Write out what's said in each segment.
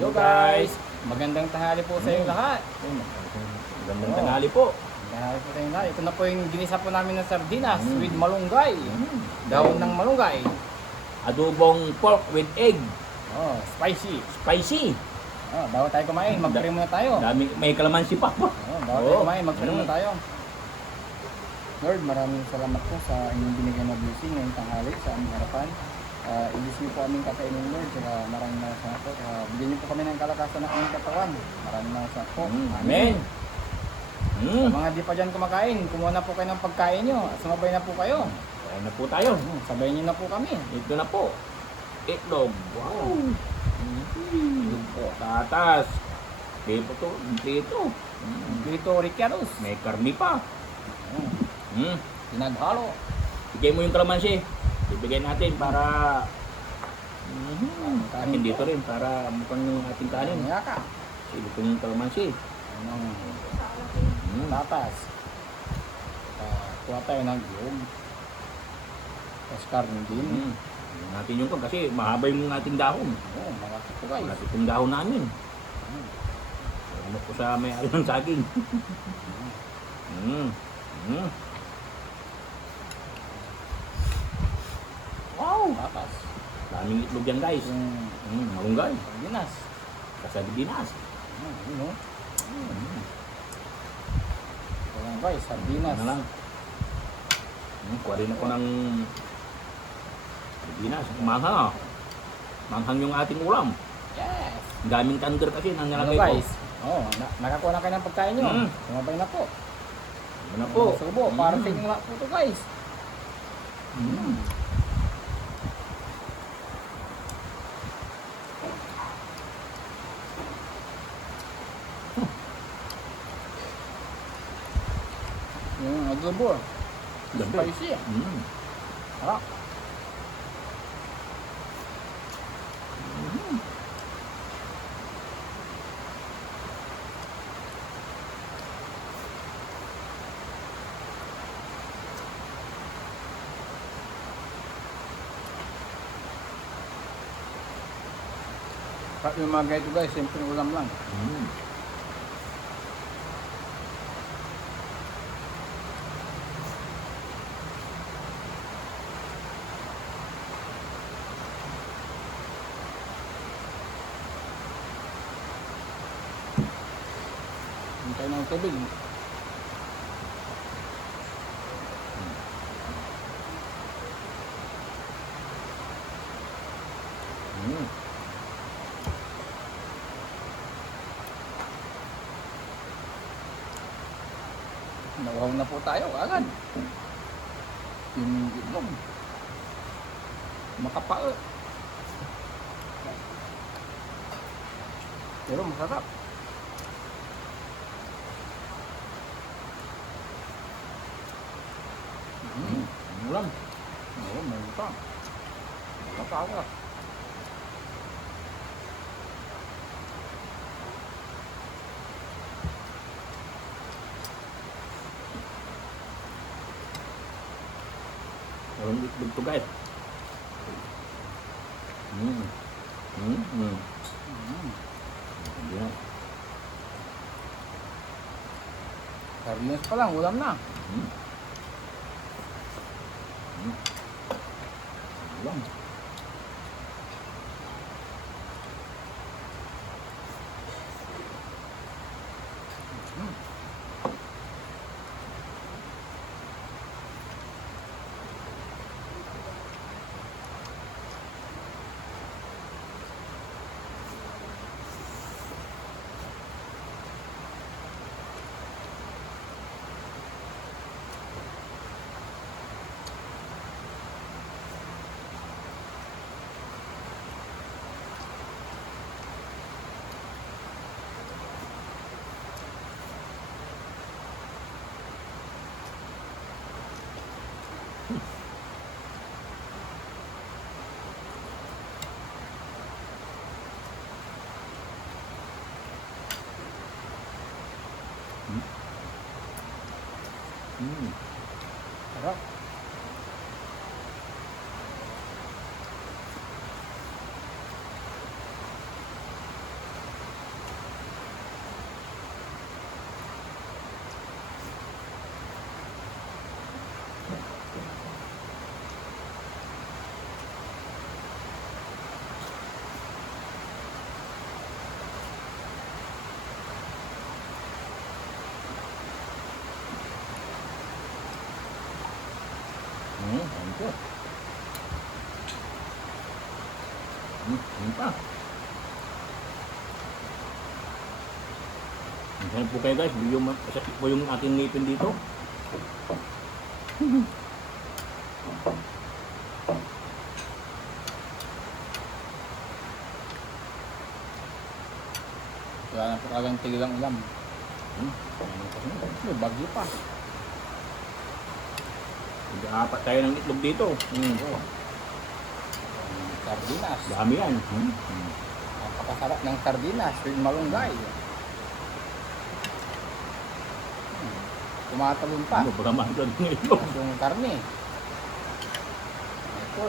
Yo guys, magandang tanghali po sa inyo lahat. Magandang tanghali po. Tanghali po sa inyo lahat. Ito na po yung ginisa po namin ng sardinas with malunggay. Dahon ng malunggay. Adobong pork with egg. Oh, spicy. Spicy. Oh, bago tayo kumain, mag-pray muna tayo. May kalamansi pa po. Oh, bago tayo kumain, mag-pray muna tayo. Lord, maraming salamat po sa inyong binigay na blessing ngayong tanghali sa aming harapan. Ibig niyo po aming kakainin, Lord. Saka maraming salamat po. Bigyan niyo po kami ng kalakasan ng aming katawan. Maraming salamat po. Amen. Sa mga di pa dyan kumakain, kumuha na po kayo ng pagkain nyo. Sumabay na po kayo. Kaya na po tayo. Sabayin nyo na po kami. Ito na po. Itlog. Wow. Itlog po. Tatas. Dito to. Dito. Dito, Ricardos. May karni pa. Pinaghalo. Bigay mo yung kalamansi. Ibigay natin para atin dito rin para mukhang yung ating kanin. Kanya ka. Ito yung kalamansi. Tatas. Kuha tayo ng giyog. Tapos karne din. Natin yung kasi mahaba yung ating dahon. Oo, malaki po guys. Malaki itong dahon namin. Ano po sa may ng saging. Wow! Tatas. Daming itlog yan guys. Malunggay. Sardinas. Kasardinas. Yun o. Ito lang guys, sardinas. Ano lang. Kuha rin ako ng sardinas. Manghang ah. Manghang yung ating ulam. Yes! Ang daming thunder kasi nang Ano nilagay ko. guys? Oh, nakakuha na kayo ng pagkain nyo. Sumabay na po. Ano na po? Subo, para sa inyo lahat po ito guys. Yung adobo. Spicy. Harap. At yung mga ganito guys, simple ulam lang. Hintay ng tubig. Nawaw na po tayo agad. Yung itlog. Makapal. Pero masarap. Ulam. Oo, meron pa. Makapal. Walang itlog to guys. Yan. Sardinas pa lang, ulam na. Ulam. Sarap. Yun pa. Minsan po kayo guys, yung masakit po yung ating ngipin dito. Wala na po kagang tigilang ulam. May bagyo pa. Apat tayo ng itlog dito. Oh. Sardinas. Dami yan. Napakasarap ng sardinas with malunggay. Tumatalon pa. Ano, baka mahal ng itlog. Yung karne. Ito.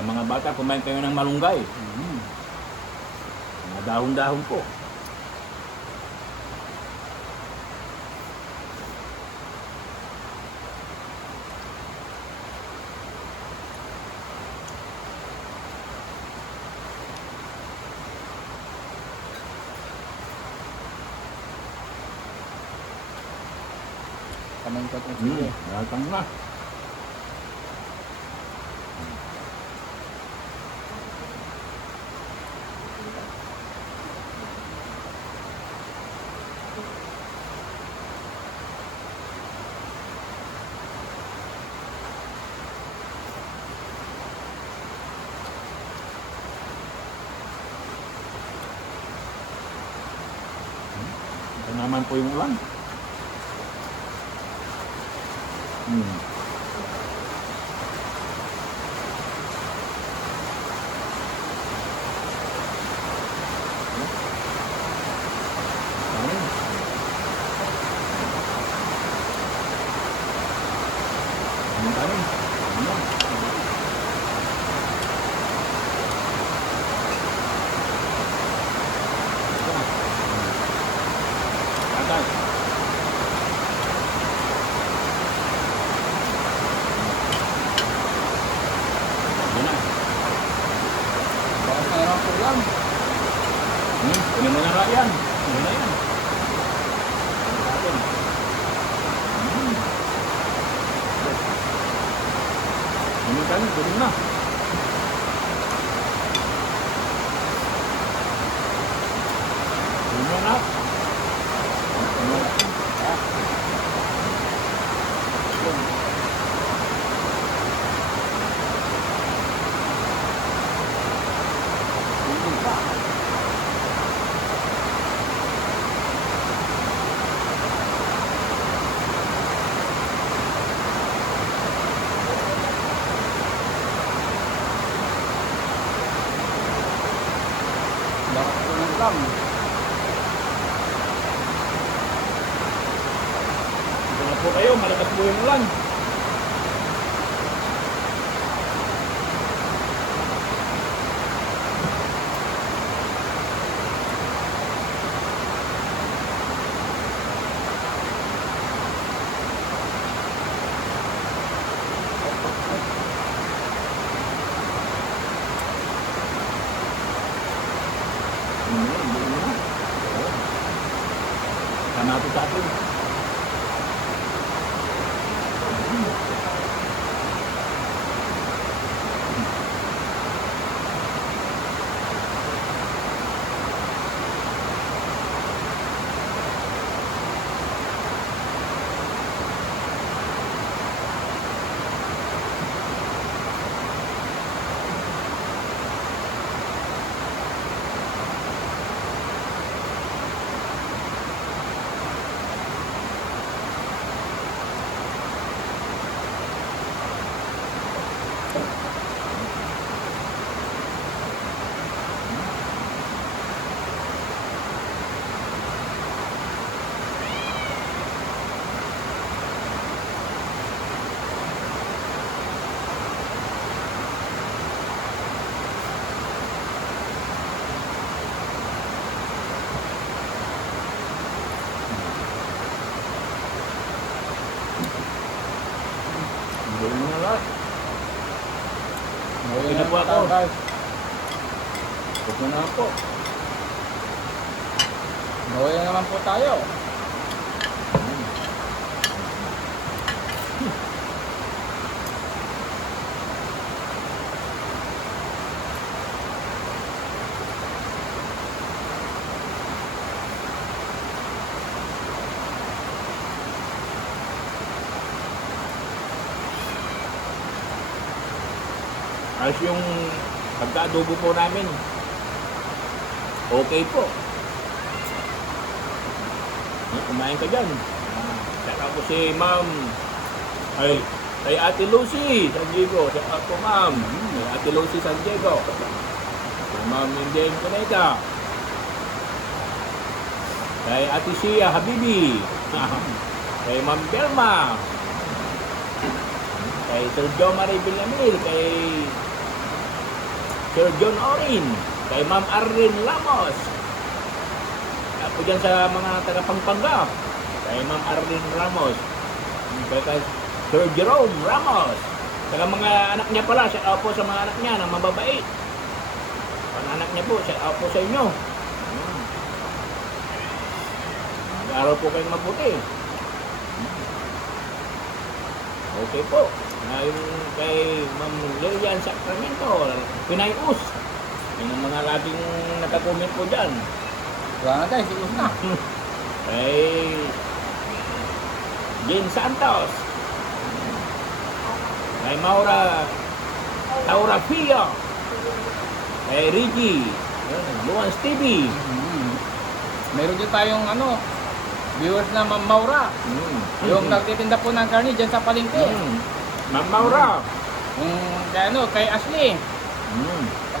Mga bata, kumain kayo ng malunggay. Mga dahon-dahon po. Kamay ko itong sige. Datang na. Ito naman po yung ulan. Bakas na naman po ulam. Kunin mo na nga yan. Kunin na yan. Kunin na. Kunin mo na. Bakas po ng ulam. Ito na po kayo. Malakas po yung ulan. Kanapit sa atin. Buhay mo na lahat. Okay na po ako. guys. Huwag na po. Gawin na naman po tayo. Ayos yung pagka-adobo po namin. Okay po. Kumain ka dyan. Saka po si Ma'am. Ay, kay Ate Lucy San Diego. Saka po Ma'am. Kay Ate Lucy San Diego. Kay Ma'am Indian Caneta. Kay Ate Sia Habibi. Kay Ma'am Belma. Kay Sir John Marie Villamil. Kay Sir John Orin. Kay Ma'am Arlene Ramos. Ako dyan sa mga taga Pampanga. Kay Ma'am Arlene Ramos. Kay Sir Jerome Ramos. Saka mga anak niya pala, shout out po sa mga anak niya na mababait. Mga anak niya po, shout out po sa inyo. Mag-aaral po kayong mabuti. Okay po. Yung kay Ma'am Lilian Sacramento, Pinay Us. Yun ang mga laging nakakomment po dyan. Wala na tayo, siguro na. Kay Jane Santos. Kay Taura Pia. Kay Reggie. Luan Stevie. Meron din tayong viewers na Ma'am Maura. Yung nagtitinda po ng karne dyan sa palengke. Ma'am Maura. Kay Ashley.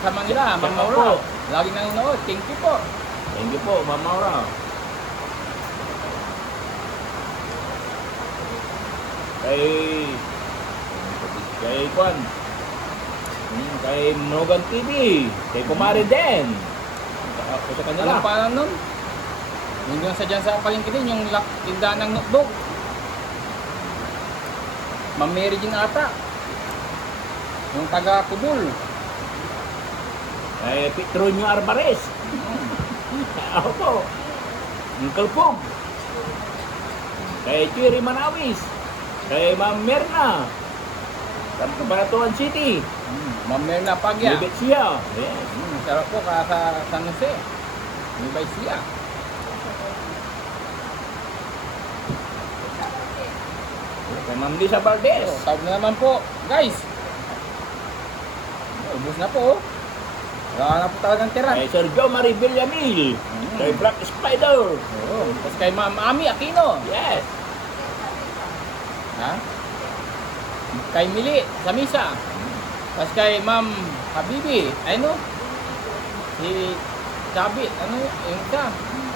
Kasama nila, Ma'am Saka Maura. po. Lagi nanonood. Thank you po. Thank you po, Ma'am Maura. Kay Kwan. Kay Nogan TV. Kay Kumari Den. Ako sa kanila. Anong pangalan nun? Yung dyan sa palengke din, yung tindahan ng notebook. Ma'am Mary Jean ata. Yung taga Kudul. Kay Petronio Arbares. Ako po. Yung Kalpog. Kay Chiri Manawis. Kay Ma'am Merna. Sa Cabanatuan City. Ma'am Merna Pagya. Libet siya. Yes. Sarap po ka sa San Jose. Nibay siya. Kay Ma'am Lisa Valdez. Tawag na naman po, guys. Ubus na po. Wala na po talagang tira. Kay Sir Joe Marie Villamil. Kay Black Spider. Tapos kay Ma'am Ami Aquino. Yes. Ha? Kay Mili sa misa. Tapos kay Ma'am Habibi. Ano? Si Chabit. Ano? Yung isa.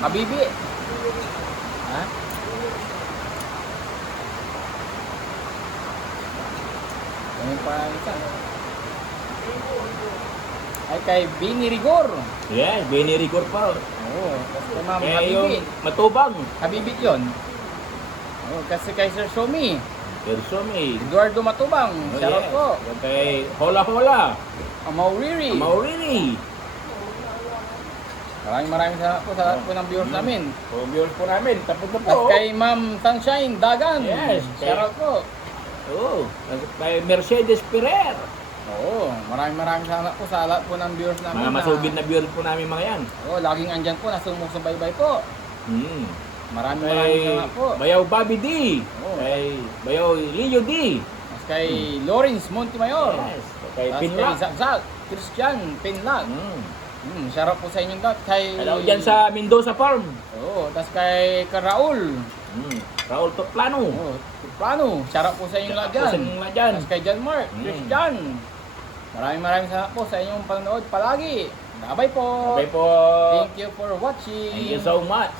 Habibi. Ha? Ano yung parang isa? Ay kay Bini Rigor. Yes, Benny Rigor pa. Tapos kay Ma'am Kaya Habibi. yung matubang. Habibi yun. Kasi kay Sir Shomi. Persome. Eduardo Matubang. Shoutout po. Yung kay Hola Hola. Amauriri. Mauriri. Maraming salamat po sa lahat po ng viewers namin. So, viewers po namin. Tapos na At po. kay Ma'am Sunshine Dagan. Yes. Shoutout po. Oo. Kay Mercedes Ferrer. Oo, maraming salamat po sa lahat po ng viewers namin. Mga masugid na viewers po namin mga yan. Oo, laging andyan po, nasumusubaybay po. Maraming salamat po. Bayaw Bobby D. Oo. Kay Bayaw Leo D. Tapos kay Lawrence Montemayor. Yes. Kay Tapos Pinla. kay Zagzag, Christian Pinlag. Shoutout po sa inyong lahat. Kay... Hello dyan sa Mendoza Farm. Oo, tapos kay Raul. Raul Toplano. Oo, plano. Shoutout po sa inyong lahat dyan. Sa inyong lahat dyan. Tapos kay John Mark, Christian. Maraming salamat po sa inyong panonood palagi. Bye-bye po. Bye po. Thank you for watching. Thank you so much.